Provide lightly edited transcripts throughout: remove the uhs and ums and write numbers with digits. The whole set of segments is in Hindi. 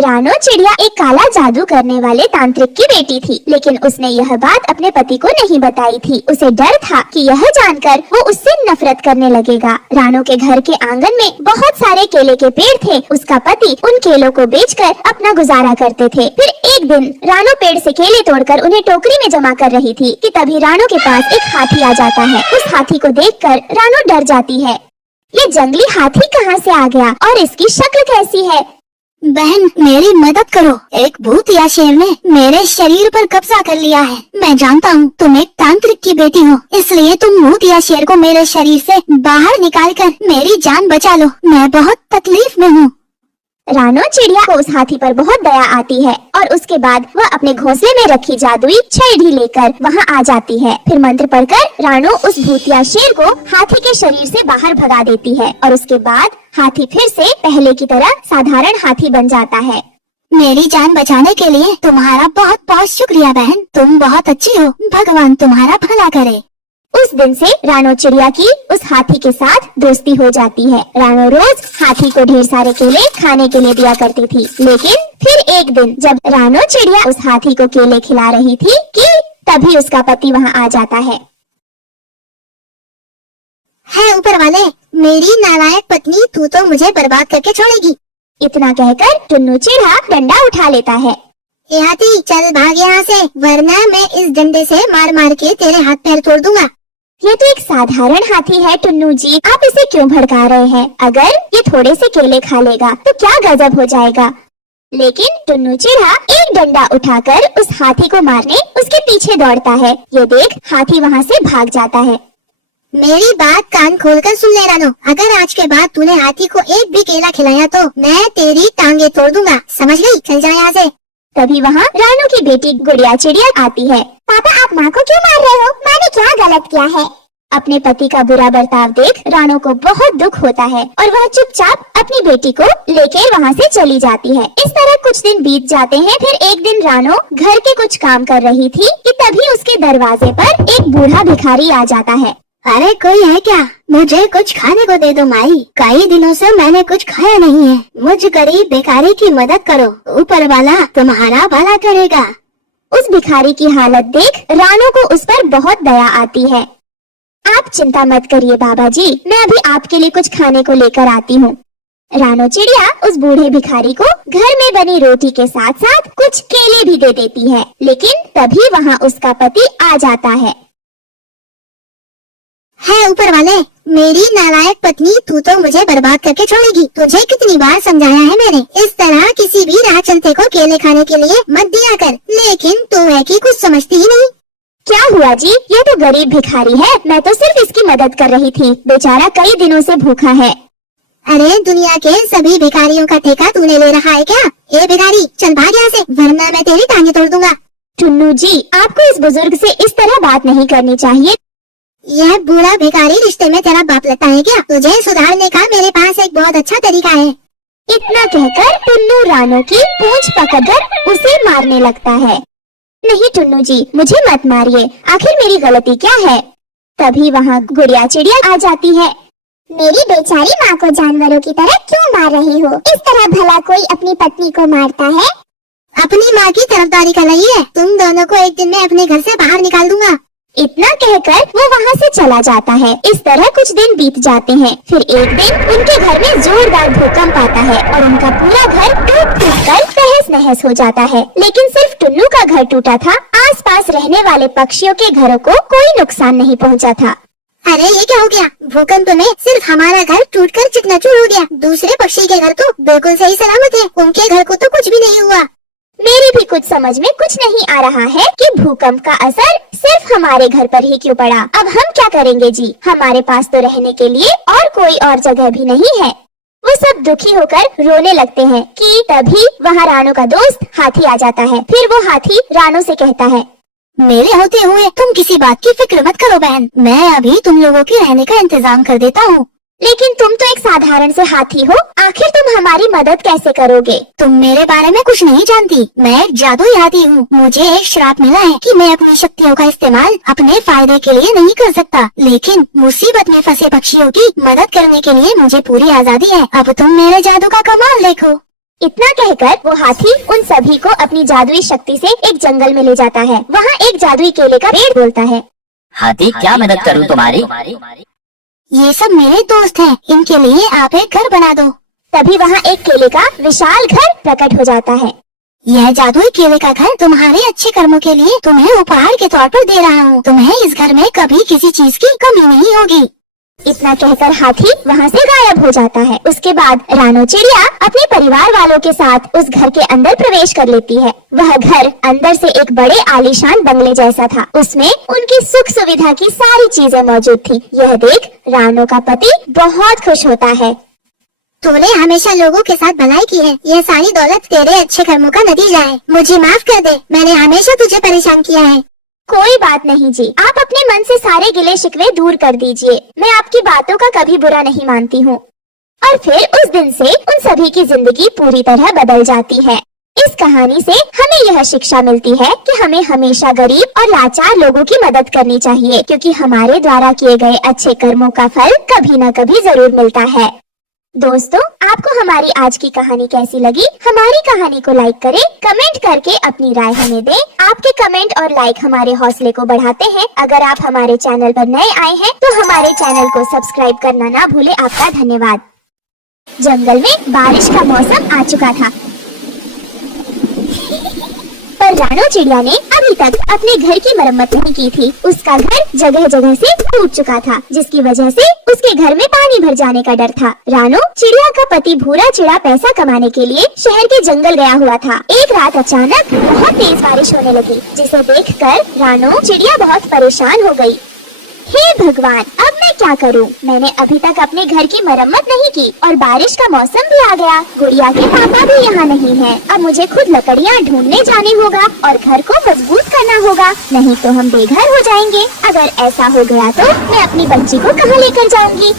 रानो चिड़िया एक काला जादू करने वाले तांत्रिक की बेटी थी, लेकिन उसने यह बात अपने पति को नहीं बताई थी। उसे डर था कि यह जानकर वो उससे नफरत करने लगेगा। रानो के घर के आंगन में बहुत सारे केले के पेड़ थे। उसका पति उन केलों को बेचकर अपना गुजारा करते थे। फिर एक दिन रानो पेड़ से केले तोड़कर उन्हें टोकरी में जमा कर रही थी कि तभी रानो के पास एक हाथी आ जाता है। उस हाथी को देखकर रानो डर जाती है। ये जंगली हाथी कहाँ से आ गया और इसकी शक्ल कैसी है? बहन, मेरी मदद करो। एक भूत या शेर ने मेरे शरीर पर कब्जा कर लिया है। मैं जानता हूँ तुम एक तांत्रिक की बेटी हो, इसलिए तुम भूत या शेर को मेरे शरीर से बाहर निकाल कर मेरी जान बचा लो। मैं बहुत तकलीफ में हूँ। रानो चिड़िया को उस हाथी पर बहुत दया आती है और उसके बाद वह अपने घोंसले में रखी जादुई छड़ी लेकर वहाँ आ जाती है। फिर मंत्र पढ़कर रानो उस भूतिया शेर को हाथी के शरीर से बाहर भगा देती है और उसके बाद हाथी फिर से पहले की तरह साधारण हाथी बन जाता है। मेरी जान बचाने के लिए तुम्हारा बहुत बहुत शुक्रिया बहन, तुम बहुत अच्छी हो। भगवान तुम्हारा भला करे। उस दिन से रानो चिड़िया की उस हाथी के साथ दोस्ती हो जाती है। रानो रोज हाथी को ढेर सारे केले खाने के लिए दिया करती थी, लेकिन फिर एक दिन जब रानो चिड़िया उस हाथी को केले खिला रही थी कि तभी उसका पति वहाँ आ जाता है। ऊपर वाले, मेरी नालायक पत्नी, तू तो मुझे बर्बाद करके छोड़ेगी। इतना कहकर टुन्नू चिड़िया डंडा उठा लेता है। ये हाथी, चल भाग यहाँ से, वरना मैं इस डंडे से मार मार के तेरे हाथ पैर तोड़ दूंगा। ये तो एक साधारण हाथी है टुन्नू जी, आप इसे क्यों भड़का रहे हैं? अगर ये थोड़े से केले खा लेगा तो क्या गजब हो जाएगा। लेकिन टुन्नू चिड़िया एक डंडा उठाकर उस हाथी को मारने उसके पीछे दौड़ता है। ये देख हाथी वहाँ से भाग जाता है। मेरी बात कान खोलकर सुन ले रानो, अगर आज के बाद तूने हाथी को एक भी केला खिलाया तो मैं तेरी टांगे तोड़ दूंगा, समझ गई? चल जा यहाँ से। तभी वहाँ रानो की बेटी गुड़िया चिड़िया आती है। पापा, आप माँ को क्यों मार रहे हो? माँ ने क्या गलत किया है? अपने पति का बुरा बर्ताव देख रानो को बहुत दुख होता है और वह चुपचाप अपनी बेटी को लेकर वहाँ से चली जाती है। इस तरह कुछ दिन बीत जाते हैं। फिर एक दिन रानो घर के कुछ काम कर रही थी कि तभी उसके दरवाजे पर एक बूढ़ा भिखारी आ जाता है। अरे कोई है क्या? मुझे कुछ खाने को दे दो माई, कई दिनों से मैंने कुछ खाया नहीं है। मुझ गरीब भिखारी की मदद करो, ऊपर वाला तुम्हारा भला करेगा। उस भिखारी की हालत देख रानो को उस पर बहुत दया आती है। आप चिंता मत करिए बाबा जी, मैं अभी आपके लिए कुछ खाने को लेकर आती हूँ। रानो चिड़िया उस बूढ़े भिखारी को घर में बनी रोटी के साथ साथ कुछ केले भी दे देती है, लेकिन तभी वहाँ उसका पति आ जाता है। ऊपर वाले, मेरी नालायक पत्नी, तू तो मुझे बर्बाद करके छोड़ेगी। तुझे कितनी बार समझाया है मैंने, इस तरह किसी भी राह चलते को केले खाने के लिए मत दिया कर, लेकिन तू है कि कुछ समझती ही नहीं। क्या हुआ जी, ये तो गरीब भिखारी है, मैं तो सिर्फ इसकी मदद कर रही थी, बेचारा कई दिनों से भूखा है। अरे दुनिया के सभी भिखारियों का ठेका तूने ले रखा है क्या? ए भिखारी, चल भाग यहाँ से, वरना मैं तेरी टांगे तोड़ दूंगा। टुन्नू जी, आपको इस बुजुर्ग से इस तरह बात नहीं करनी चाहिए। यह बूढ़ा भिखारी रिश्ते में तेरा बाप लगता है क्या? तुझे सुधारने का मेरे पास एक बहुत अच्छा तरीका है। इतना कहकर टुन्नू रानो की पूंछ पकड़कर उसे मारने लगता है। नहीं टुन्नू जी, मुझे मत मारिए, आखिर मेरी गलती क्या है? तभी वहाँ गुड़िया चिड़िया आ जाती है। मेरी बेचारी माँ को जानवरों की तरह क्यों मार रही हो? इस तरह भला कोई अपनी पत्नी को मारता है? अपनी माँ की तरफदारी कर रही है। तुम दोनों को एक दिन में अपने घर से बाहर निकाल दूंगा। इतना कहकर वो वहाँ से चला जाता है। इस तरह कुछ दिन बीत जाते हैं। फिर एक दिन उनके घर में जोरदार भूकंप आता है और उनका पूरा घर टूट कर तहस नहस हो जाता है। लेकिन सिर्फ टुन्नू का घर टूटा था, आसपास रहने वाले पक्षियों के घरों को कोई नुकसान नहीं पहुँचा था। अरे ये क्या हो गया? भूकंप में सिर्फ हमारा घर टूटकर चिकनाचूर हो गया, दूसरे पक्षी के घर तो बिल्कुल सही सलामत है, उनके घर को तो कुछ भी नहीं हुआ। मेरी भी कुछ समझ में कुछ नहीं आ रहा है कि भूकंप का असर सिर्फ हमारे घर पर ही क्यों पड़ा। अब हम क्या करेंगे जी, हमारे पास तो रहने के लिए और कोई और जगह भी नहीं है। वो सब दुखी होकर रोने लगते हैं कि तभी वहाँ रानो का दोस्त हाथी आ जाता है। फिर वो हाथी रानो से कहता है, मेरे होते हुए तुम किसी बात की फिक्र मत करो बहन, मैं अभी तुम लोगों के रहने का इंतजाम कर देता हूँ। लेकिन तुम तो एक साधारण से हाथी हो, आखिर तुम हमारी मदद कैसे करोगे? तुम मेरे बारे में कुछ नहीं जानती, मैं एक जादुई हाथी हूँ। मुझे एक श्राप मिला है कि मैं अपनी शक्तियों का इस्तेमाल अपने फायदे के लिए नहीं कर सकता, लेकिन मुसीबत में फंसे पक्षियों की मदद करने के लिए मुझे पूरी आजादी है। अब तुम मेरे जादू का कमाल देखो। इतना कहकर वो हाथी उन सभी को अपनी जादुई शक्ति से एक जंगल में ले जाता है। वहाँ एक जादुई केले का पेड़ बोलता है, हाथी क्या मदद करूं तुम्हारी? ये सब मेरे दोस्त हैं, इनके लिए आप एक घर बना दो। तभी वहाँ एक केले का विशाल घर प्रकट हो जाता है। यह जादुई केले का घर तुम्हारे अच्छे कर्मों के लिए तुम्हें उपहार के तौर पर दे रहा हूँ। तुम्हें इस घर में कभी किसी चीज की कमी नहीं होगी। इतना कहकर हाथी वहाँ से गायब हो जाता है। उसके बाद रानो चिड़िया अपने परिवार वालों के साथ उस घर के अंदर प्रवेश कर लेती है। वह घर अंदर से एक बड़े आलीशान बंगले जैसा था। उसमें उनकी सुख सुविधा की सारी चीजें मौजूद थी। यह देख रानो का पति बहुत खुश होता है। तूने हमेशा लोगों के साथ भलाई की है। यह सारी दौलत तेरे अच्छे कर्मों का नतीजा है। मुझे माफ कर दे, मैंने हमेशा तुझे परेशान किया है। कोई बात नहीं जी, आप अपने मन से सारे गिले शिकवे दूर कर दीजिए। मैं आपकी बातों का कभी बुरा नहीं मानती हूँ। और फिर उस दिन से उन सभी की जिंदगी पूरी तरह बदल जाती है। इस कहानी से हमें यह शिक्षा मिलती है कि हमें हमेशा गरीब और लाचार लोगों की मदद करनी चाहिए, क्योंकि हमारे द्वारा किए गए अच्छे कर्मों का फल कभी न कभी जरूर मिलता है। दोस्तों, आपको हमारी आज की कहानी कैसी लगी? हमारी कहानी को लाइक करें, कमेंट करके अपनी राय हमें दें। आपके कमेंट और लाइक हमारे हौसले को बढ़ाते हैं। अगर आप हमारे चैनल पर नए आए हैं तो हमारे चैनल को सब्सक्राइब करना ना भूलें। आपका धन्यवाद। जंगल में बारिश का मौसम आ चुका था, पर रानो चिड़िया ने अभी तक अपने घर की मरम्मत नहीं की थी। उसका घर जगह जगह से टूट चुका था, जिसकी वजह से उसके घर में पानी भर जाने का डर था। रानो चिड़िया का पति भूरा चिड़ा पैसा कमाने के लिए शहर के जंगल गया हुआ था। एक रात अचानक बहुत तेज बारिश होने लगी, जिसे देखकर रानो चिड़िया बहुत परेशान हो गई। हे भगवान, अब मैं क्या करूं? मैंने अभी तक अपने घर की मरम्मत नहीं की और बारिश का मौसम भी आ गया। गुड़िया के पापा भी यहाँ नहीं हैं। अब मुझे खुद लकड़ियाँ ढूंढने जाने होगा और घर को मजबूत करना होगा, नहीं तो हम बेघर हो जाएंगे। अगर ऐसा हो गया तो मैं अपनी बच्ची को कहाँ लेकर जाऊंगी?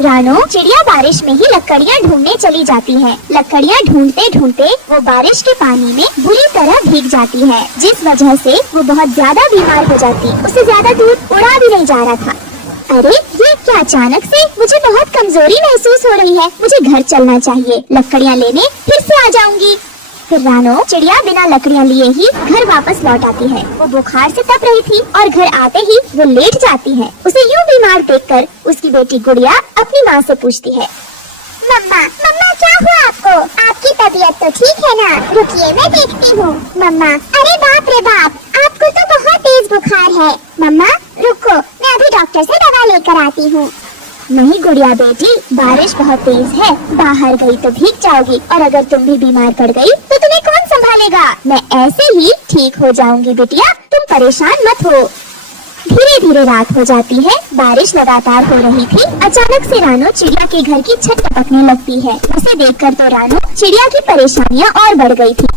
रानो चिड़िया बारिश में ही लकड़ियाँ ढूंढने चली जाती है। लकड़ियाँ ढूंढते ढूंढते वो बारिश के पानी में बुरी तरह भीग जाती है, जिस वजह से वो बहुत ज्यादा बीमार हो जाती। उसे ज्यादा दूर उड़ा भी नहीं जा रहा था। अरे ये क्या, अचानक से मुझे बहुत कमजोरी महसूस हो रही है। मुझे घर चलना चाहिए, लकड़ियाँ लेने फिर से आ जाऊंगी। फिर रानो चिड़िया बिना लकड़ियाँ लिए ही घर वापस लौट आती है। वो बुखार से तप रही थी और घर आते ही वो लेट जाती है। उसे यूं बीमार देखकर उसकी बेटी गुड़िया अपनी माँ से पूछती है, मम्मा मम्मा क्या हुआ आपको? आपकी तबीयत तो ठीक है ना? रुकिए मैं देखती हूँ। मम्मा, अरे बाप रे बाप, आपको तो बहुत तेज बुखार है। मम्मा रुको, मैं अभी डॉक्टर से दवा लेकर आती हूँ। नहीं गुड़िया बेटी, बारिश बहुत तेज है, बाहर गई तो भीग जाओगी और अगर तुम भी बीमार पड़ गई तो तुम्हें कौन संभालेगा? मैं ऐसे ही ठीक हो जाऊंगी बिटिया, तुम परेशान मत हो। धीरे धीरे रात हो जाती है। बारिश लगातार हो रही थी। अचानक से रानो चिड़िया के घर की छत टपकने लगती है। उसे देखकर तो रानो चिड़िया की परेशानियाँ और बढ़ गई थी।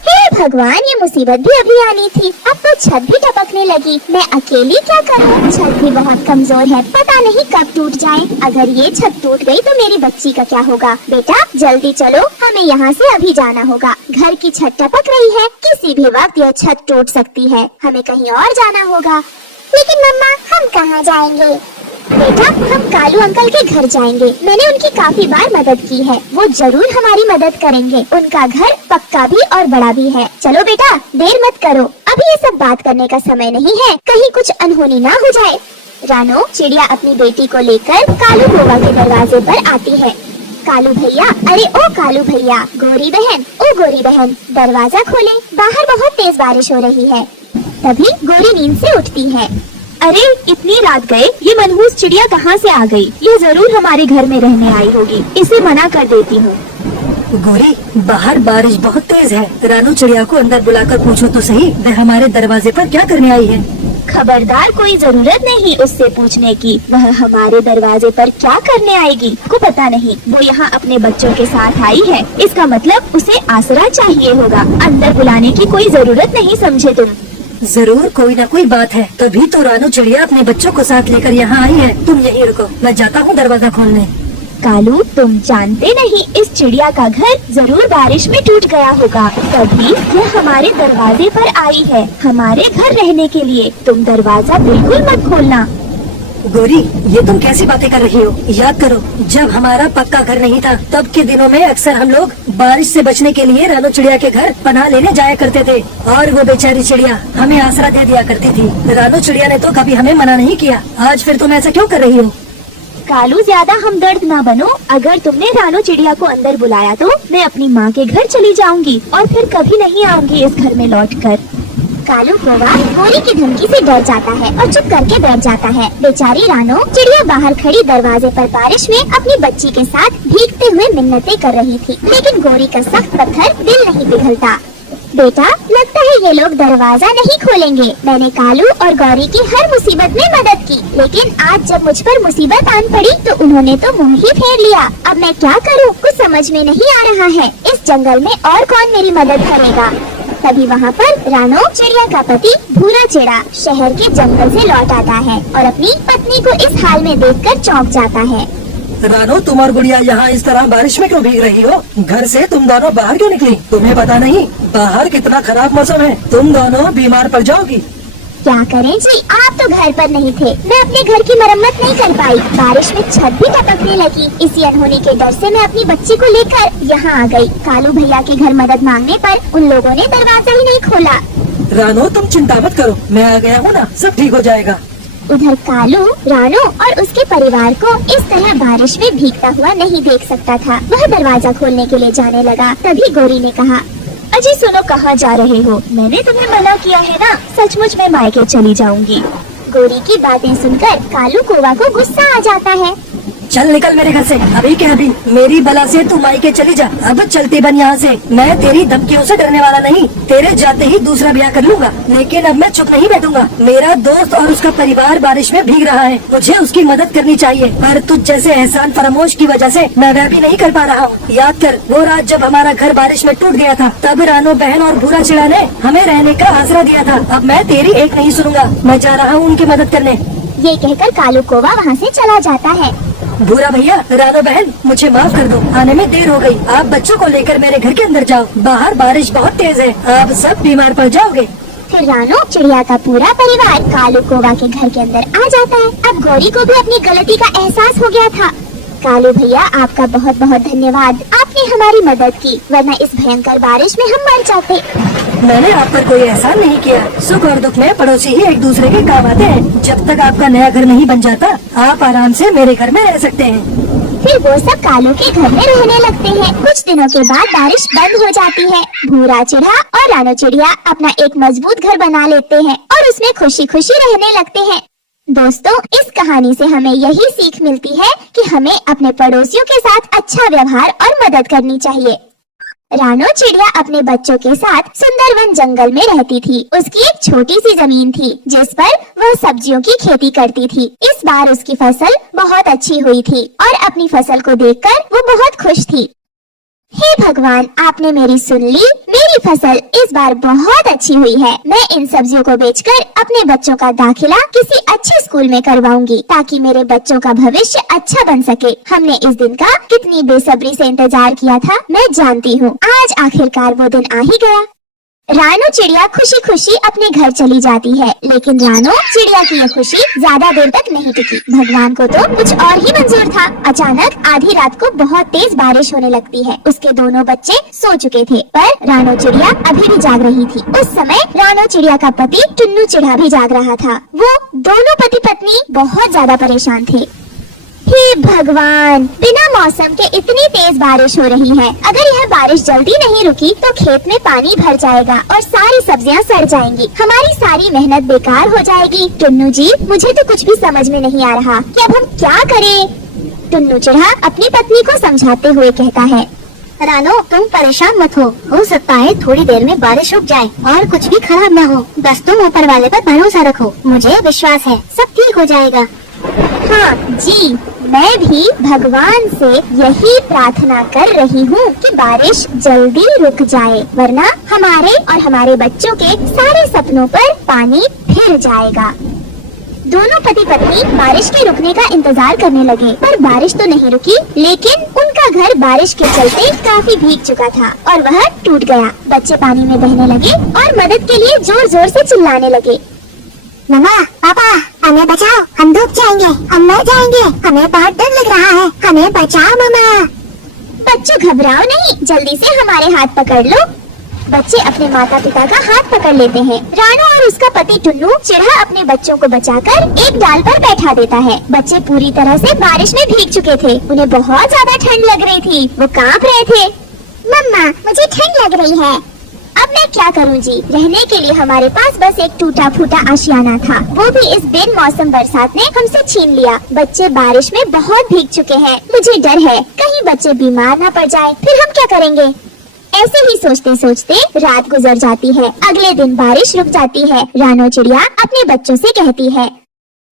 हे भगवान, ये मुसीबत भी अभी आनी थी। अब तो छत भी टपकने लगी। मैं अकेली क्या करूं? छत भी बहुत कमजोर है, पता नहीं कब टूट जाए। अगर ये छत टूट गई तो मेरी बच्ची का क्या होगा? बेटा जल्दी चलो, हमें यहाँ से अभी जाना होगा। घर की छत टपक रही है, किसी भी वक्त यह छत टूट सकती है। हमें कहीं और जाना होगा। लेकिन मम्मा, हम कहाँ जाएंगे? बेटा हम कालू अंकल के घर जाएंगे। मैंने उनकी काफी बार मदद की है, वो जरूर हमारी मदद करेंगे। उनका घर पक्का भी और बड़ा भी है। चलो बेटा देर मत करो, अभी ये सब बात करने का समय नहीं है, कहीं कुछ अनहोनी ना हो जाए। रानो चिड़िया अपनी बेटी को लेकर कालू बुआ के दरवाजे पर आती है। कालू भैया, अरे ओ कालू भैया, गोरी बहन, ओ गोरी बहन, दरवाजा खोले, बाहर बहुत तेज बारिश हो रही है। तभी गोरी नींद से उठती है। अरे इतनी रात गए, ये मनहूस चिड़िया कहाँ से आ गई? ये जरूर हमारे घर में रहने आई होगी। इसे मना कर देती हूँ। गोरी, बाहर बारिश बहुत तेज है। रानो चिड़िया को अंदर बुलाकर पूछो तो सही, वह हमारे दरवाजे पर क्या करने आई है? खबरदार, कोई जरूरत नहीं उससे पूछने की। वह हमारे दरवाजे पर क्या करने आएगी? को पता नहीं, वो यहाँ अपने बच्चों के साथ आई है। इसका मतलब उसे आसरा चाहिए होगा। अंदर बुलाने की कोई जरूरत नहीं, समझे तुम? जरूर कोई न कोई बात है, तभी तो रानो चिड़िया अपने बच्चों को साथ लेकर यहाँ आई है। तुम यहीं रुको, मैं जाता हूँ दरवाजा खोलने। कालू, तुम जानते नहीं, इस चिड़िया का घर जरूर बारिश में टूट गया होगा, तभी यह हमारे दरवाजे पर आई है हमारे घर रहने के लिए। तुम दरवाजा बिल्कुल मत खोलना। गौरी, ये तुम कैसी बातें कर रही हो? याद करो, जब हमारा पक्का घर नहीं था तब के दिनों में अक्सर हम लोग बारिश से बचने के लिए रानो चिड़िया के घर पनाह लेने जाया करते थे और वो बेचारी चिड़िया हमें आसरा दे दिया करती थी। रानो चिड़िया ने तो कभी हमें मना नहीं किया। आज फिर तुम ऐसा क्यों कर रही हो? कालू, ज्यादा हमदर्द ना बनो। अगर तुमने रानो चिड़िया को अंदर बुलाया तो मैं अपनी माँ के घर चली जाऊंगी और फिर कभी नहीं आऊंगी इस घर में लौटकर। कालू कौवा गौरी की धमकी से डर जाता है और चुप करके बैठ जाता है। बेचारी रानो चिड़िया बाहर खड़ी दरवाजे पर बारिश में अपनी बच्ची के साथ भीगते हुए मिन्नतें कर रही थी, लेकिन गौरी का सख्त पत्थर दिल नहीं पिघलता। बेटा, लगता है ये लोग दरवाजा नहीं खोलेंगे। मैंने कालू और गौरी की हर मुसीबत में मदद की, लेकिन आज जब मुझ पर मुसीबत आन पड़ी तो उन्होंने तो मुंह ही फेर लिया। अब मैं क्या करूं? कुछ समझ में नहीं आ रहा है। इस जंगल में और कौन मेरी मदद करेगा? तभी वहाँ पर रानो चिड़िया का पति भूरा चिड़ा शहर के जंगल से लौट आता है और अपनी पत्नी को इस हाल में देखकर चौंक जाता है। रानो, तुम और गुड़िया यहाँ इस तरह बारिश में क्यों भीग रही हो? घर से तुम दोनों बाहर क्यों निकली? तुम्हें पता नहीं बाहर कितना खराब मौसम है? तुम दोनों बीमार पड़ जाओगी। क्या करें जी, आप तो घर पर नहीं थे। मैं अपने घर की मरम्मत नहीं कर पाई। बारिश में छत भी टपकने लगी। इसी अनहोनी के डर से मैं अपनी बच्ची को लेकर यहाँ आ गई। कालू भैया के घर मदद मांगने पर उन लोगों ने दरवाजा ही नहीं खोला। रानो, तुम चिंता मत करो, मैं आ गया हूँ ना, सब ठीक हो जाएगा। उधर कालू रानो और उसके परिवार को इस तरह बारिश में भीगता हुआ नहीं देख सकता था। वह दरवाजा खोलने के लिए जाने लगा, तभी गौरी ने कहा, अजी सुनो, कहाँ जा रहे हो? मैंने तुम्हें मना किया है ना, सचमुच मैं मायके चली जाऊंगी। गौरी की बातें सुनकर कालू कौवा को गुस्सा आ जाता है। चल निकल मेरे घर से, अभी के अभी। मेरी बला से तू मायके चली जा। अब चलती बन यहाँ से। मैं तेरी धमकियों से डरने वाला नहीं। तेरे जाते ही दूसरा ब्याह कर लूंगा, लेकिन अब मैं चुप नहीं बैठूंगा। मेरा दोस्त और उसका परिवार बारिश में भीग रहा है, मुझे उसकी मदद करनी चाहिए, पर तुझ जैसे एहसान फरामोश की वजह से मैं वह भी नहीं कर पा रहा हूँ। याद कर, वो रात जब हमारा घर बारिश में टूट गया था, तब रानो बहन और भूरा चिड़ा ने हमें रहने का आसरा दिया था। अब मैं तेरी एक नहीं सुनूंगा, मैं जा रहा हूँ उनकी मदद करने। ये कहकर कालू कौवा वहाँ से चला जाता है। भूरा भैया, रानो बहन, मुझे माफ कर दो, आने में देर हो गई। आप बच्चों को लेकर मेरे घर के अंदर जाओ, बाहर बारिश बहुत तेज है, आप सब बीमार पड़ जाओगे। फिर रानो चिड़िया का पूरा परिवार कालू कौवा के घर के अंदर आ जाता है। अब गौरी को भी अपनी गलती का एहसास हो गया था। कालू भैया, आपका बहुत बहुत धन्यवाद, आपने हमारी मदद की, वरना इस भयंकर बारिश में हम मर जाते। मैंने आप पर कोई एहसान नहीं किया। सुख और दुख में पड़ोसी ही एक दूसरे के काम आते हैं। जब तक आपका नया घर नहीं बन जाता, आप आराम से मेरे घर में रह सकते हैं। फिर वो सब कालू के घर में रहने लगते हैं। कुछ दिनों के बाद बारिश बंद हो जाती है। भूरा चिड़ा और रानो चिड़िया अपना एक मजबूत घर बना लेते हैं और उसमें खुशी खुशी रहने लगते हैं। दोस्तों, इस कहानी से हमें यही सीख मिलती है कि हमें अपने पड़ोसियों के साथ अच्छा व्यवहार और मदद करनी चाहिए। रानो चिड़िया अपने बच्चों के साथ सुंदरवन जंगल में रहती थी। उसकी एक छोटी सी जमीन थी जिस पर वह सब्जियों की खेती करती थी। इस बार उसकी फसल बहुत अच्छी हुई थी और अपनी फसल को देखकर वो बहुत खुश थी। हे भगवान, आपने मेरी सुन ली। मेरी फसल इस बार बहुत अच्छी हुई है। मैं इन सब्जियों को बेचकर अपने बच्चों का दाखिला किसी अच्छे स्कूल में करवाऊंगी, ताकि मेरे बच्चों का भविष्य अच्छा बन सके। हमने इस दिन का कितनी बेसब्री से इंतजार किया था, मैं जानती हूँ। आज आखिरकार वो दिन आ ही गया। रानो चिड़िया खुशी खुशी अपने घर चली जाती है, लेकिन रानो चिड़िया की यह खुशी ज्यादा देर तक नहीं टिकी। भगवान को तो कुछ और ही मंजूर था। अचानक आधी रात को बहुत तेज बारिश होने लगती है। उसके दोनों बच्चे सो चुके थे, पर रानो चिड़िया अभी भी जाग रही थी। उस समय रानो चिड़िया का पति टुन्नू चिड़ा भी जाग रहा था। वो दोनों पति पत्नी बहुत ज्यादा परेशान थे। हे भगवान, बिना मौसम के इतनी तेज बारिश हो रही है। अगर यह बारिश जल्दी नहीं रुकी तो खेत में पानी भर जाएगा और सारी सब्जियां सड़ जाएंगी। हमारी सारी मेहनत बेकार हो जाएगी। टुन्नू जी, मुझे तो कुछ भी समझ में नहीं आ रहा कि अब हम क्या करें। टुन्नू चिड़ा अपनी पत्नी को समझाते हुए कहता है, रानो, तुम परेशान मत हो सकता है थोड़ी देर में बारिश रुक जाए और कुछ भी खराब न हो। बस तुम ऊपर वाले पर भरोसा रखो, मुझे विश्वास है सब ठीक हो जाएगा। हाँ जी, मैं भी भगवान से यही प्रार्थना कर रही हूँ कि बारिश जल्दी रुक जाए, वरना हमारे और हमारे बच्चों के सारे सपनों पर पानी फिर जाएगा। दोनों पति पत्नी बारिश के रुकने का इंतजार करने लगे, पर बारिश तो नहीं रुकी। लेकिन उनका घर बारिश के चलते काफी भीग चुका था और वह टूट गया। बच्चे पानी में बहने लगे और मदद के लिए जोर जोर से चिल्लाने लगे। मम्मा, पापा, हमें बचाओ, हम डूब जाएंगे, हम मर जाएंगे, हमें बहुत डर लग रहा है, हमें बचाओ मम्मा। बच्चों घबराओ नहीं, जल्दी से हमारे हाथ पकड़ लो। बच्चे अपने माता पिता का हाथ पकड़ लेते हैं। रानू और उसका पति टुन्नू चिढ़ा अपने बच्चों को बचाकर एक डाल पर बैठा देता है। बच्चे पूरी तरह से बारिश में भीग चुके थे। उन्हें बहुत ज्यादा ठंड लग रही थी, वो कांप रहे थे। मम्मा मुझे ठंड लग रही है। अब मैं क्या करूं जी, रहने के लिए हमारे पास बस एक टूटा फूटा आशियाना था, वो भी इस बेन मौसम बरसात ने हमसे छीन लिया। बच्चे बारिश में बहुत भीग चुके हैं, मुझे डर है कहीं बच्चे बीमार न पड़ जाए, फिर हम क्या करेंगे। ऐसे ही सोचते सोचते रात गुजर जाती है। अगले दिन बारिश रुक जाती है। रानो चिड़िया अपने बच्चों से कहती है,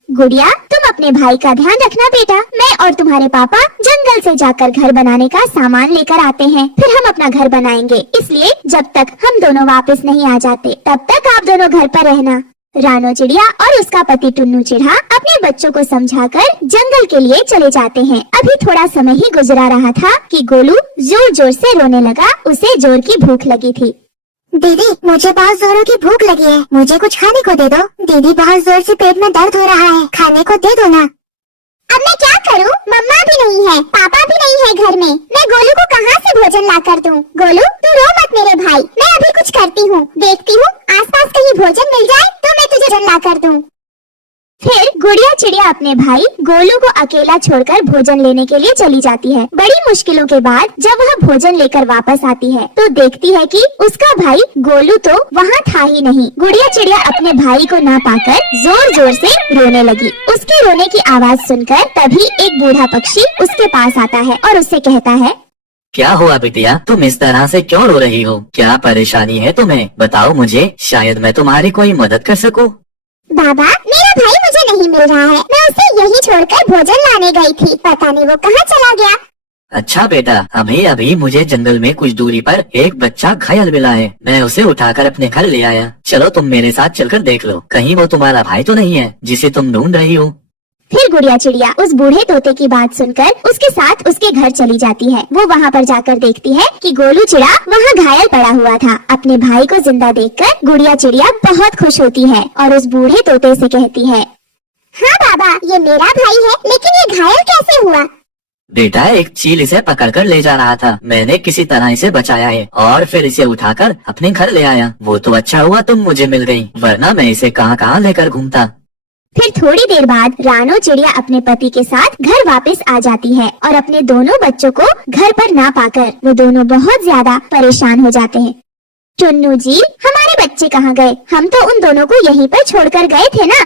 गुड़िया तुम अपने भाई का ध्यान रखना बेटा, मैं और तुम्हारे पापा जंगल से जाकर घर बनाने का सामान लेकर आते हैं, फिर हम अपना घर बनाएंगे, इसलिए जब तक हम दोनों वापस नहीं आ जाते तब तक आप दोनों घर पर रहना। रानो चिड़िया और उसका पति टुन्नू चिढ़ा अपने बच्चों को समझाकर जंगल के लिए चले जाते हैं। अभी थोड़ा समय ही गुजरा रहा था कि गोलू जोर जोर से रोने लगा। उसे जोर की भूख लगी थी। दीदी मुझे बहुत जोरों की भूख लगी है, मुझे कुछ खाने को दे दो। दीदी बहुत जोर से पेट में दर्द हो रहा है, खाने को दे दो ना। अब मैं क्या करूं? मम्मा भी नहीं है, पापा भी नहीं है घर में, मैं गोलू को कहां से भोजन ला कर दूं? गोलू तू रो मत मेरे भाई, मैं अभी कुछ करती हूँ, देखती हूँ आसपास कहीं भोजन मिल जाए तो मैं तुझे भोजन ला कर दूं। फिर गुड़िया चिड़िया अपने भाई गोलू को अकेला छोड़कर भोजन लेने के लिए चली जाती है। बड़ी मुश्किलों के बाद जब वह भोजन लेकर वापस आती है तो देखती है कि उसका भाई गोलू तो वहाँ था ही नहीं। गुड़िया चिड़िया अपने भाई को ना पाकर जोर जोर से रोने लगी। उसके रोने की आवाज सुनकर तभी एक बूढ़ा पक्षी उसके पास आता है और उससे कहता है, क्या हुआ बिटिया, तुम इस तरह से क्यों रो रही हो? क्या परेशानी है तुम्हें? बताओ मुझे, शायद मैं तुम्हारी कोई मदद कर सकूं। बाबा मेरा भाई मुझे नहीं मिल रहा है, मैं उसे यही छोड़कर भोजन लाने गई थी, पता नहीं वो कहाँ चला गया। अच्छा बेटा, अभी अभी मुझे जंगल में कुछ दूरी पर एक बच्चा घायल मिला है, मैं उसे उठाकर अपने घर ले आया। चलो तुम मेरे साथ चलकर देख लो, कहीं वो तुम्हारा भाई तो नहीं है जिसे तुम ढूंढ रही हो। फिर गुड़िया चिड़िया उस बूढ़े तोते की बात सुनकर उसके साथ उसके घर चली जाती है। वो वहाँ पर जाकर देखती है कि गोलू चिड़ा वहाँ घायल पड़ा हुआ था। अपने भाई को जिंदा देखकर गुड़िया चिड़िया बहुत खुश होती है और उस बूढ़े तोते से कहती है, हाँ बाबा ये मेरा भाई है, लेकिन ये घायल कैसे हुआ? बेटा एक चील इसे पकड़कर ले जा रहा था, मैंने किसी तरह इसे बचाया है और फिर इसे उठाकर अपने घर ले आया। वो तो अच्छा हुआ तुम मुझे मिल गई, वरना मैं इसे कहाँ कहाँ लेकर घूमता। फिर थोड़ी देर बाद रानो चिड़िया अपने पति के साथ घर वापस आ जाती है और अपने दोनों बच्चों को घर पर ना पाकर वो दोनों बहुत ज्यादा परेशान हो जाते हैं। टुन्नू जी हमारे बच्चे कहाँ गए? हम तो उन दोनों को यहीं पर छोड़कर गए थे ना।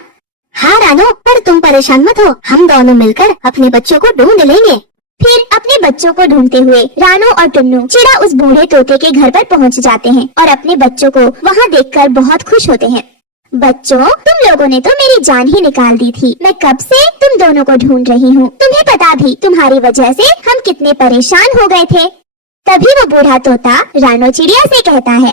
हाँ रानो, पर तुम परेशान मत हो, हम दोनों मिलकर अपने बच्चों को ढूंढ लेंगे। फिर अपने बच्चों को ढूंढते हुए रानो और टुन्नू चिड़ा उस बूढ़े तोते के घर पर पहुंच जाते हैं और अपने बच्चों को वहां देखकर बहुत खुश होते हैं। बच्चों तुम लोगों ने तो मेरी जान ही निकाल दी थी, मैं कब से तुम दोनों को ढूंढ रही हूँ। तुम्हें पता भी तुम्हारी वजह से हम कितने परेशान हो गए थे। तभी वो बूढ़ा तोता रानो चिड़िया से कहता है,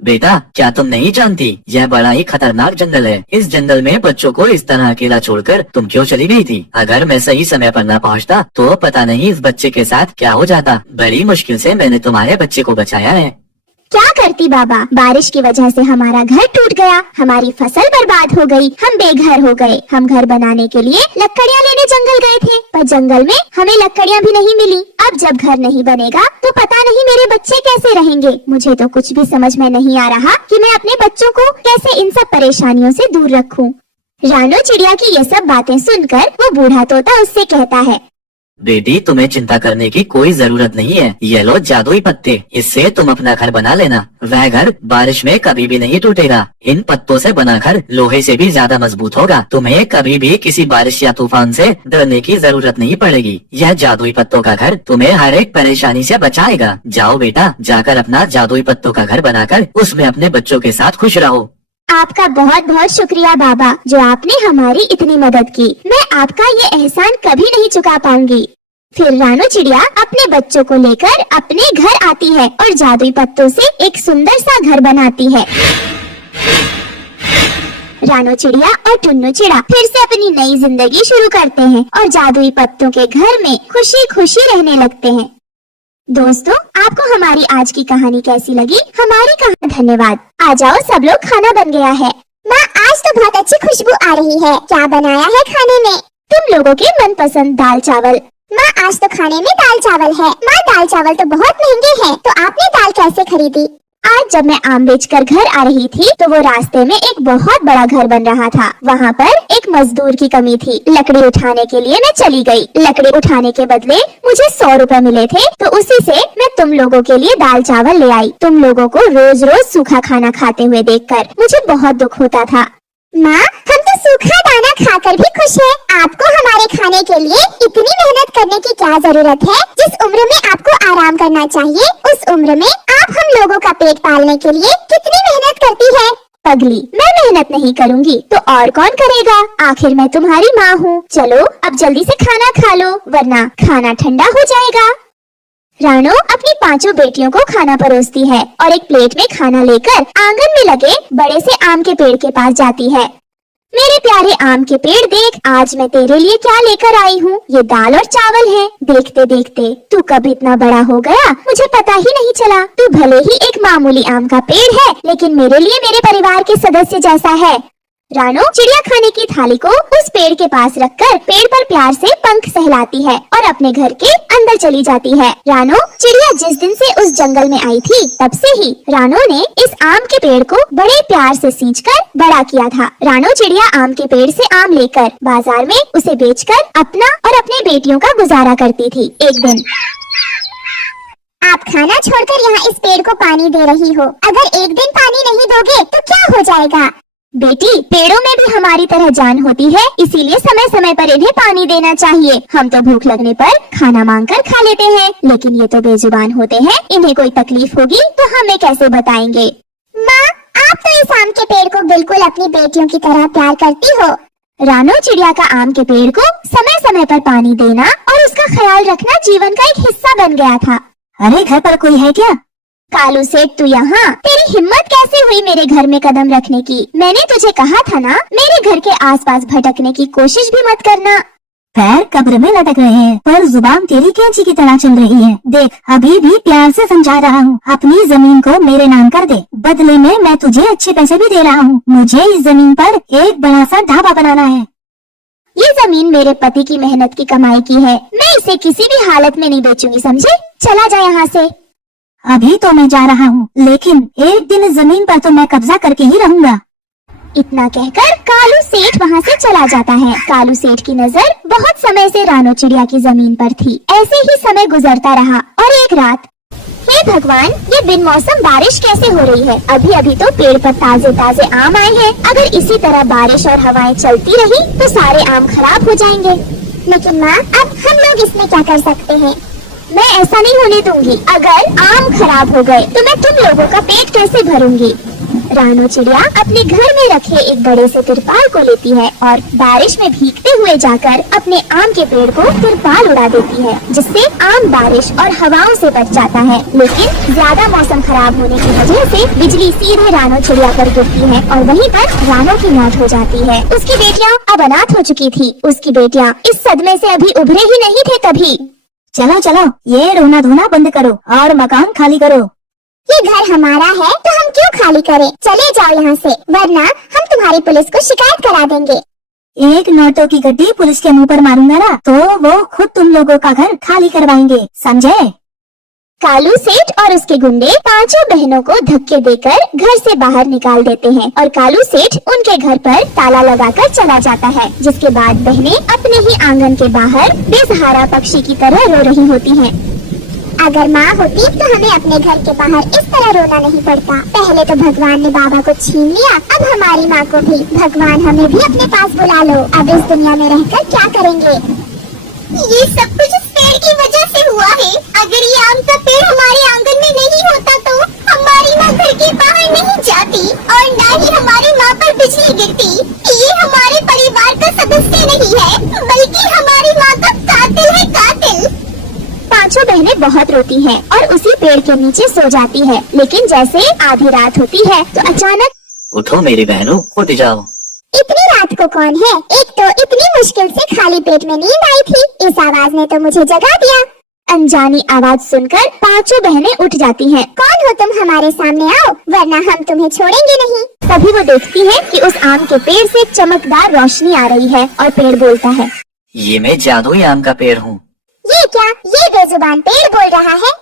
बेटा क्या तुम नहीं जानती, यह बड़ा ही खतरनाक जंगल है। इस जंगल में बच्चों को इस तरह अकेला छोड़कर तुम क्यों चली गई थी? अगर मैं सही समय पर न पहुंचता तो पता नहीं इस बच्चे के साथ क्या हो जाता। बड़ी मुश्किल से मैंने तुम्हारे बच्चे को बचाया है। क्या करती बाबा, बारिश की वजह से हमारा घर टूट गया, हमारी फसल बर्बाद हो गई, हम बेघर हो गए। हम घर बनाने के लिए लकड़ियाँ लेने जंगल गए थे, पर जंगल में हमें लकड़ियाँ भी नहीं मिली। अब जब घर नहीं बनेगा तो पता नहीं मेरे बच्चे कैसे रहेंगे। मुझे तो कुछ भी समझ में नहीं आ रहा कि मैं अपने बच्चों को कैसे इन सब परेशानियों से दूर रखूं। रानो चिड़िया की ये सब बातें सुनकर वो बूढ़ा तोता उससे कहता है, बेटी तुम्हें चिंता करने की कोई जरूरत नहीं है, ये लो जादुई पत्ते, इससे तुम अपना घर बना लेना। वह घर बारिश में कभी भी नहीं टूटेगा। इन पत्तों से बना घर लोहे से भी ज्यादा मजबूत होगा। तुम्हें कभी भी किसी बारिश या तूफान से डरने की जरूरत नहीं पड़ेगी। यह जादुई पत्तों का घर तुम्हें हर एक परेशानी से बचाएगा। जाओ बेटा, जाकर अपना जादुई पत्तों का घर बनाकर उसमें अपने बच्चों के साथ खुश रहो। आपका बहुत बहुत शुक्रिया बाबा, जो आपने हमारी इतनी मदद की। मैं आपका ये एहसान कभी नहीं चुका पाऊंगी। फिर रानो चिड़िया अपने बच्चों को लेकर अपने घर आती है और जादुई पत्तों से एक सुंदर सा घर बनाती है। रानो चिड़िया और टुन्नू चिड़ा फिर से अपनी नई जिंदगी शुरू करते हैं और जादुई पत्तों के घर में खुशी खुशी रहने लगते हैं। दोस्तों आपको हमारी आज की कहानी कैसी लगी? हमारी कहानी धन्यवाद। आ जाओ सब लोग, खाना बन गया है। माँ आज आज तो बहुत अच्छी खुशबू आ रही है। क्या बनाया है खाने में? तुम लोगों के मनपसंद दाल चावल। माँ, आज तो खाने में दाल चावल है। माँ, दाल चावल तो बहुत महंगे हैं, तो आपने दाल कैसे खरीदी? आज जब मैं आम बेचकर घर आ रही थी तो वो रास्ते में एक बहुत बड़ा घर बन रहा था। वहाँ पर एक मजदूर की कमी थी। लकड़ी उठाने के लिए मैं चली गई। लकड़ी उठाने के बदले मुझे 100 रुपए मिले थे, तो उसी से मैं तुम लोगों के लिए दाल चावल ले आई। तुम लोगों को रोज रोज सूखा खाना खाते हुए देखकर मुझे बहुत दुख होता था। माँ, हम तो सूखा दाना खाकर भी खुश हैं। आपको हमारे खाने के लिए इतनी मेहनत करने की क्या जरूरत है? जिस उम्र में आपको आराम करना चाहिए, उस उम्र में आप हम लोगों का पेट पालने के लिए कितनी मेहनत करती है। पगली, मैं मेहनत नहीं करूँगी तो और कौन करेगा? आखिर मैं तुम्हारी माँ हूँ। चलो अब जल्दी से खाना खा लो, वरना खाना ठंडा हो जाएगा। रानो अपनी 5 बेटियों को खाना परोसती है और एक प्लेट में खाना लेकर आंगन में लगे बड़े से आम के पेड़ के पास जाती है। मेरे प्यारे आम के पेड़, देख आज मैं तेरे लिए क्या लेकर आई हूँ। ये दाल और चावल है। देखते देखते तू कब इतना बड़ा हो गया, मुझे पता ही नहीं चला। तू भले ही एक मामूली आम का पेड़ है, लेकिन मेरे लिए मेरे परिवार के सदस्य जैसा है। रानो चिड़िया खाने की थाली को उस पेड़ के पास रखकर पेड़ पर प्यार से पंख सहलाती है और अपने घर के अंदर चली जाती है। रानो चिड़िया जिस दिन से उस जंगल में आई थी, तब से ही रानो ने इस आम के पेड़ को बड़े प्यार से सींचकर बड़ा किया था। रानो चिड़िया आम के पेड़ से आम लेकर बाजार में उसे बेचकर अपना और अपने बेटियों का गुजारा करती थी। एक दिन, आप खाना छोड़कर यहाँ इस पेड़ को पानी दे रही हो। अगर एक दिन पानी नहीं दोगे तो क्या हो जाएगा? बेटी, पेड़ों में भी हमारी तरह जान होती है, इसीलिए समय समय पर इन्हें पानी देना चाहिए। हम तो भूख लगने पर खाना मांगकर खा लेते हैं, लेकिन ये तो बेजुबान होते हैं। इन्हें कोई तकलीफ होगी तो हमें कैसे बताएंगे? माँ, आप तो इस आम के पेड़ को बिल्कुल अपनी बेटियों की तरह प्यार करती हो। रानो चिड़िया का आम के पेड़ को समय समय पर पानी देना और उसका ख्याल रखना जीवन का एक हिस्सा बन गया था। अरे घर पर कोई है क्या? कालू सेठ, तू यहाँ? तेरी हिम्मत कैसे हुई मेरे घर में कदम रखने की? मैंने तुझे कहा था ना, मेरे घर के आसपास भटकने की कोशिश भी मत करना। पैर कब्र में लटक रहे हैं, पर जुबान तेरी कैंची की तरह चल रही है। देख, अभी भी प्यार से समझा रहा हूँ, अपनी जमीन को मेरे नाम कर दे। बदले में मैं तुझे अच्छे पैसे भी दे रहा हूँ। मुझे इस जमीन पर एक बड़ा सा ढाबा बनाना है। ये जमीन मेरे पति की मेहनत की कमाई की है। मैं इसे किसी भी हालत में नहीं बेचूंगी, समझे? चला जा यहाँ से। अभी तो मैं जा रहा हूँ, लेकिन एक दिन इस जमीन पर तो मैं कब्जा करके ही रहूँगा। इतना कहकर कालू सेठ वहाँ से चला जाता है। कालू सेठ की नजर बहुत समय से रानो चिड़िया की जमीन पर थी। ऐसे ही समय गुजरता रहा और एक रात, हे भगवान, ये बिन मौसम बारिश कैसे हो रही है? अभी अभी तो पेड़ पर ताजे ताजे आम आए हैं। अगर इसी तरह बारिश और हवाएं चलती रही तो सारे आम खराब हो जाएंगे। लेकिन माँ, अब हम लोग इसमें क्या कर सकते हैं? मैं ऐसा नहीं होने दूंगी। अगर आम खराब हो गए तो मैं तुम लोगों का पेट कैसे भरूंगी? रानो चिड़िया अपने घर में रखे एक बड़े से तिरपाल को लेती है और बारिश में भीगते हुए जाकर अपने आम के पेड़ को तिरपाल उड़ा देती है, जिससे आम बारिश और हवाओं से बच जाता है। लेकिन ज्यादा मौसम खराब होने की वजह से बिजली सीधे रानो चिड़िया पर गिरती है और वहीं पर रानो की मौत हो जाती है। उसकी बेटियाँ अब अनाथ हो चुकी थी। उसकी बेटियाँ इस सदमे से अभी उभरे ही नहीं थे तभी। चलो चलो, ये रोना धोना बंद करो और मकान खाली करो। ये घर हमारा है तो हम क्यों खाली करें? चले जाओ यहाँ से, वरना हम तुम्हारी पुलिस को शिकायत करा देंगे। एक नोटों की गड्डी पुलिस के मुंह पर मारूंगा ना, तो वो खुद तुम लोगों का घर खाली करवाएंगे, समझे? कालू सेठ और उसके गुंडे 5 बहनों को धक्के देकर घर से बाहर निकाल देते हैं और कालू सेठ उनके घर पर ताला लगाकर चला जाता है। जिसके बाद बहनें अपने ही आंगन के बाहर बेसहारा पक्षी की तरह रो रही होती हैं। अगर माँ होती तो हमें अपने घर के बाहर इस तरह रोना नहीं पड़ता। पहले तो भगवान ने बाबा को छीन लिया, अब हमारी माँ को भी। भगवान हमें भी अपने पास बुला लो। अब इस दुनिया में रहकर क्या करेंगे? ये सब कुछ इस पेड़ की वजह से हुआ है। अगर ये आम का पेड़ हमारे आंगन में नहीं होता तो हमारी माँ घर के बाहर नहीं जाती और न ही हमारी माँ पर बिजली गिरती। ये हमारे परिवार का सदस्य नहीं है, बल्कि हमारी माँ का कातिल है, कातिल। 5 बहनें बहुत रोती हैं और उसी पेड़ के नीचे सो जाती है। लेकिन जैसे आधी रात होती है तो अचानक, उठो मेरी बहनों, उठ जाओ। इतनी रात को कौन है? एक तो इतनी मुश्किल से खाली पेट में नींद आई थी, इस आवाज ने तो मुझे जगा दिया। अनजानी आवाज सुनकर 5 बहनें उठ जाती हैं। कौन हो तुम? हमारे सामने आओ, वरना हम तुम्हें छोड़ेंगे नहीं। तभी वो देखती है कि उस आम के पेड़ से चमकदार रोशनी आ रही है और पेड़ बोलता है, ये मैं जादुई आम का पेड़ हूँ। ये क्या? ये बेजुबान पेड़ बोल रहा है?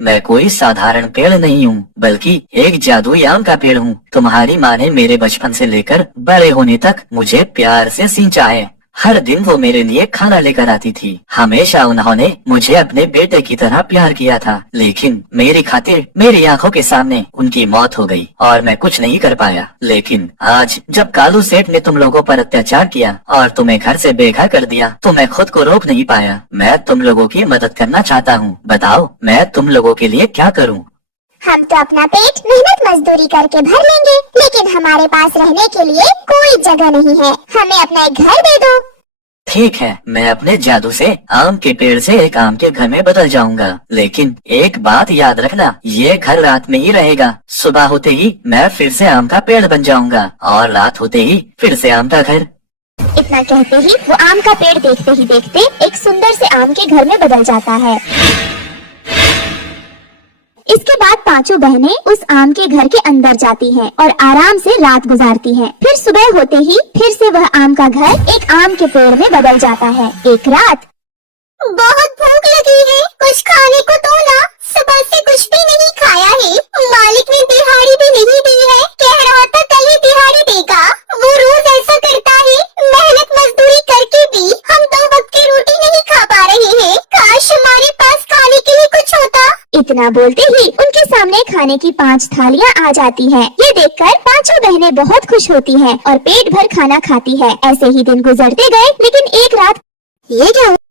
मैं कोई साधारण पेड़ नहीं हूँ, बल्कि एक जादुई आम का पेड़ हूँ। तुम्हारी माँ ने मेरे बचपन से लेकर बड़े होने तक मुझे प्यार से सींचा है। हर दिन वो मेरे लिए खाना लेकर आती थी। हमेशा उन्होंने मुझे अपने बेटे की तरह प्यार किया था, लेकिन मेरी खातिर मेरी आंखों के सामने उनकी मौत हो गई और मैं कुछ नहीं कर पाया। लेकिन आज जब कालू सेठ ने तुम लोगों पर अत्याचार किया और तुम्हें घर से बेघर कर दिया, तो मैं खुद को रोक नहीं पाया। मैं तुम लोगों की मदद करना चाहता हूँ। बताओ मैं तुम लोगों के लिए क्या करूँ? हम तो अपना पेट मेहनत मजदूरी करके भर लेंगे, लेकिन हमारे पास रहने के लिए कोई जगह नहीं है। हमें अपना एक घर दे दो। ठीक है, मैं अपने जादू से आम के पेड़ से एक आम के घर में बदल जाऊंगा। लेकिन एक बात याद रखना, ये घर रात में ही रहेगा। सुबह होते ही मैं फिर से आम का पेड़ बन जाऊंगा और रात होते ही फिर से आम का घर। इतना कहते ही वो आम का पेड़ देखते ही देखते एक सुंदर से आम के घर में बदल जाता है। इसके बाद पांचों बहनें उस आम के घर के अंदर जाती हैं और आराम से रात गुजारती हैं। फिर सुबह होते ही फिर से वह आम का घर एक आम के पेड़ में बदल जाता है। एक रात, बहुत भूख लगी है, कुछ खाने को दो ना। सुबह से कुछ भी नहीं खाया है। मालिक ने दिहाड़ी भी नहीं दी है। कह रहा था कल ही दिहाड़ी देगा। वो रोज ऐसा करता है। मेहनत मजदूरी करके भी हम 2 वक्त की रोटी नहीं खा पा रहे हैं। काश हमारे पास खाने के लिए कुछ होता। इतना बोलते ही उनके सामने खाने की 5 थालियां आ जाती हैं। ये देखकर पांचों बहनें बहुत खुश होती हैं और पेट भर खाना खाती है। ऐसे ही दिन गुजरते गए, लेकिन एक रात ये क्या